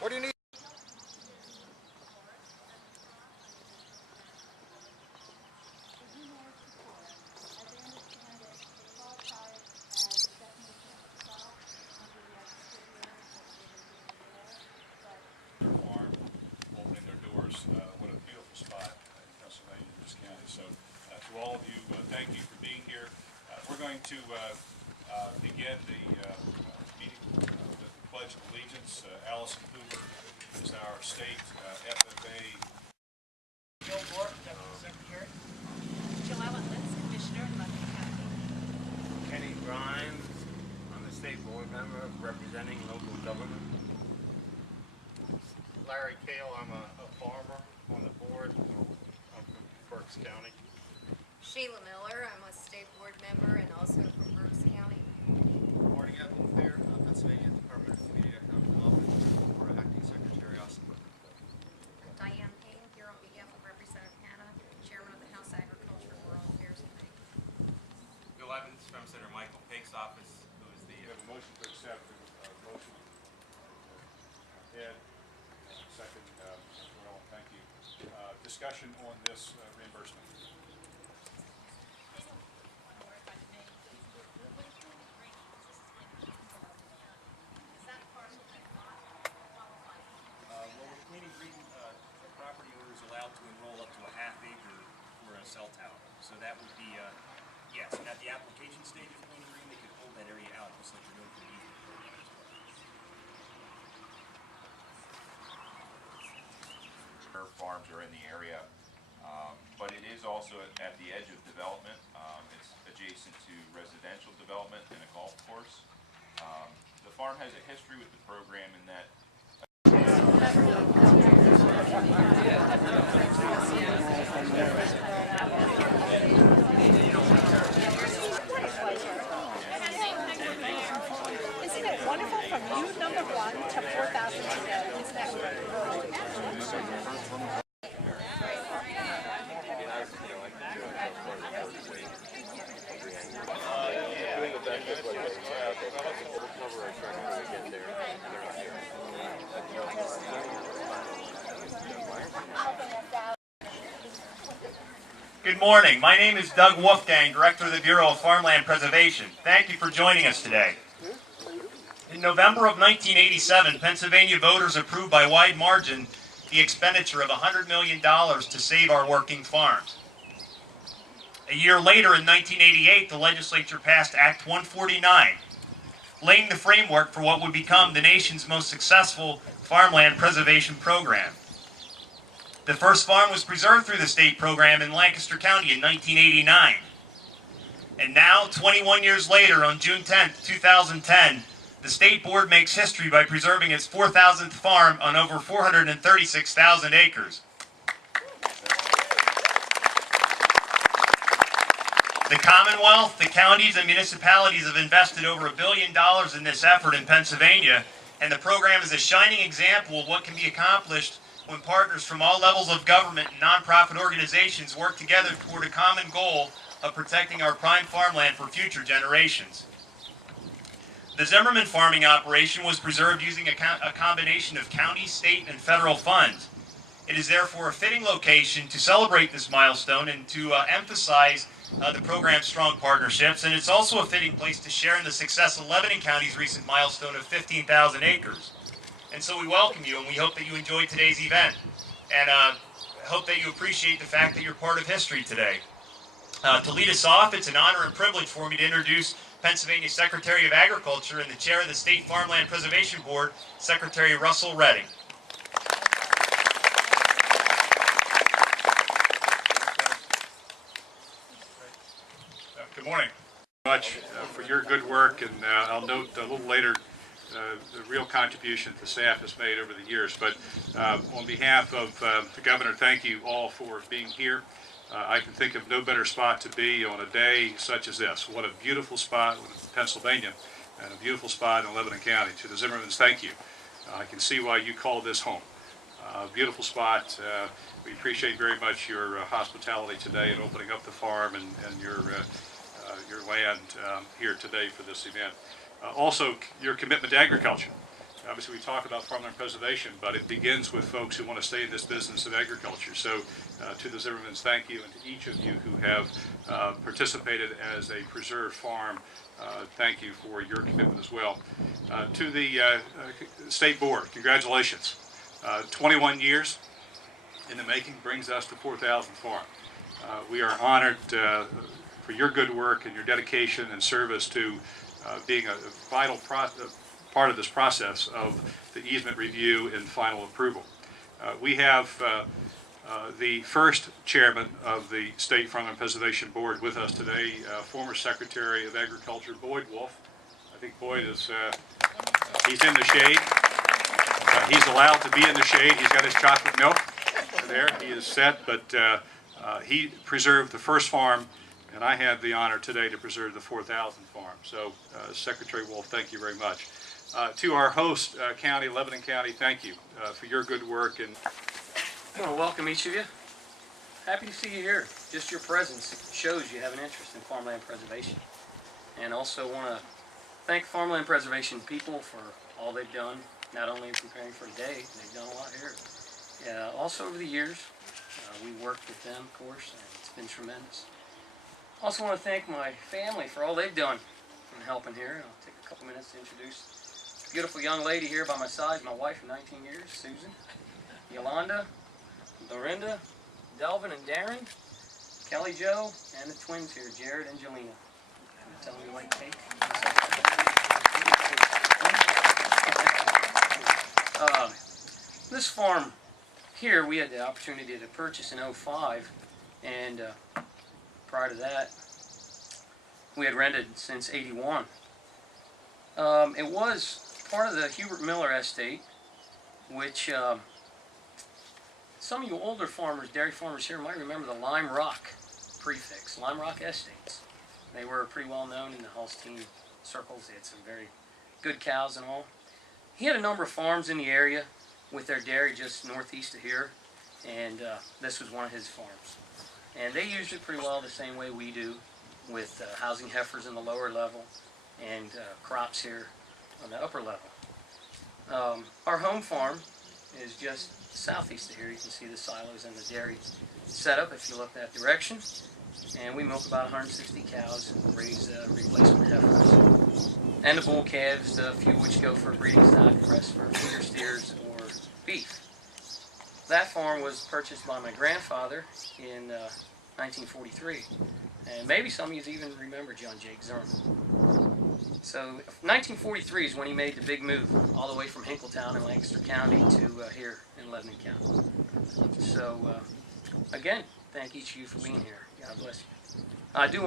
What do you need? Opening their doors. What a beautiful spot in Pennsylvania, Berks County. So to all of you, thank you for being here. We're going to begin the meeting with the Pledge of Allegiance. Allison Hoover is our state FFA. Secretary. Jo Ellen Litz, Commissioner in Lebanon County. Kenny Grimes, I'm a state board member representing local government. Larry Kale, I'm a farmer on the board of Berks County. Sheila Miller, I'm a state board member and also from Berks County. Good morning, Evan Fair, Pennsylvania Department of Community Economic Development, for Acting Secretary Austin. Diane Payne, here on behalf of Representative Hannah, Chairman of the House Agriculture and Rural Affairs Committee. Bill Evans from Senator Michael Pake's office, who is the We have a motion to accept the motion. Ed, second, well, thank you. Discussion on this reimbursement. Well, with Cleaning Green, the property owner is allowed to enroll up to a half acre for a cell tower. So that would be, yes, and at the application stage of Cleaning Green, they could pull that area out, just like you're doing for the easement program as well. Farms are in the area, but it is also at the edge of development. It's adjacent to residential development and a golf course. The farm has a history with the program in that Isn't it wonderful from youth number 1 to 4,000 to go? Isn't that great? Good morning. My name is Doug Wolfgang, Director of the Bureau of Farmland Preservation. Thank you for joining us today. In November of 1987, Pennsylvania voters approved by wide margin the expenditure of $100 million to save our working farms. A year later, in 1988, the legislature passed Act 149, laying the framework for what would become the nation's most successful farmland preservation program. The first farm was preserved through the state program in Lancaster County in 1989. And now, 21 years later, on June 10, 2010, the state board makes history by preserving its 4,000th farm on over 436,000 acres. The Commonwealth, the counties, and municipalities have invested over $1 billion in this effort in Pennsylvania, and the program is a shining example of what can be accomplished when partners from all levels of government and nonprofit organizations work together toward a common goal of protecting our prime farmland for future generations. The Zimmerman farming operation was preserved using a combination of county, state, and federal funds. It is therefore a fitting location to celebrate this milestone and to emphasize the program's strong partnerships, and it's also a fitting place to share in the success of Lebanon County's recent milestone of 15,000 acres. And so we welcome you, and we hope that you enjoyed today's event, and hope that you appreciate the fact that you're part of history today. To lead us off, it's an honor and privilege for me to introduce Pennsylvania Secretary of Agriculture and the Chair of the State Farmland Preservation Board, Secretary Russell Redding. Good morning. Much for your good work, and I'll note a little later the real contribution that the staff has made over the years. But on behalf of the governor, thank you all for being here. I can think of no better spot to be on a day such as this. What a beautiful spot in Pennsylvania, and a beautiful spot in Lebanon County. To the Zimmermans, thank you. I can see why you call this home. Beautiful spot. We appreciate very much your hospitality today and opening up the farm and your land here today for this event. Also, your commitment to agriculture. Obviously, we talk about farmland preservation, but it begins with folks who want to stay in this business of agriculture. So to the Zimmermans, thank you, and to each of you who have participated as a preserved farm, thank you for your commitment as well. To the State Board, congratulations. 21 years in the making brings us to 4,000th farm. We are honored for your good work and your dedication and service to being a vital part of this process of the easement review and final approval. We have the first chairman of the State Farmland Preservation Board with us today, former Secretary of Agriculture Boyd Wolf. I think Boyd is he's in the shade. He's allowed to be in the shade. He's got his chocolate milk there. He is set, but he preserved the first farm, and I have the honor today to preserve the 4,000th farm. So, Secretary Wolf, thank you very much. To our host county, Lebanon County, thank you for your good work. And I want to welcome each of you. Happy to see you here. Just your presence shows you have an interest in farmland preservation. And also want to thank farmland preservation people for all they've done, not only in preparing for today, they've done a lot here. Also over the years, we worked with them, of course, and it's been tremendous. Also want to thank my family for all they've done in helping here. I'll take a couple minutes to introduce this beautiful young lady here by my side, my wife of 19 years, Susan, Yolanda, Lorinda, Delvin and Darren, Kelly Jo, and the twins here, Jared and Jelena. Tell me you like cake. This farm here, we had the opportunity to purchase in '05, and prior to that, we had rented since '81. It was part of the Hubert Miller estate, which some of you older farmers, dairy farmers here, might remember the Lime Rock prefix, Lime Rock Estates. They were pretty well known in the Holstein circles. They had some very good cows and all. He had a number of farms in the area with their dairy just northeast of here, and this was one of his farms. And they used it pretty well the same way we do, with housing heifers in the lower level and crops here on the upper level. Our home farm is just southeast of here. You can see the silos and the dairy setup if you look that direction. And we milk about 160 cows, raise replacement heifers, and the bull calves, a few which go for breeding stock, the rest for feeder steers or beef. That farm was purchased by my grandfather in 1943, and maybe some of you even remember John Jake Zimmerman. So 1943 is when he made the big move all the way from Hinkletown in Lancaster County to here in Lebanon County. So again, thank each of you for being here. God bless you. I do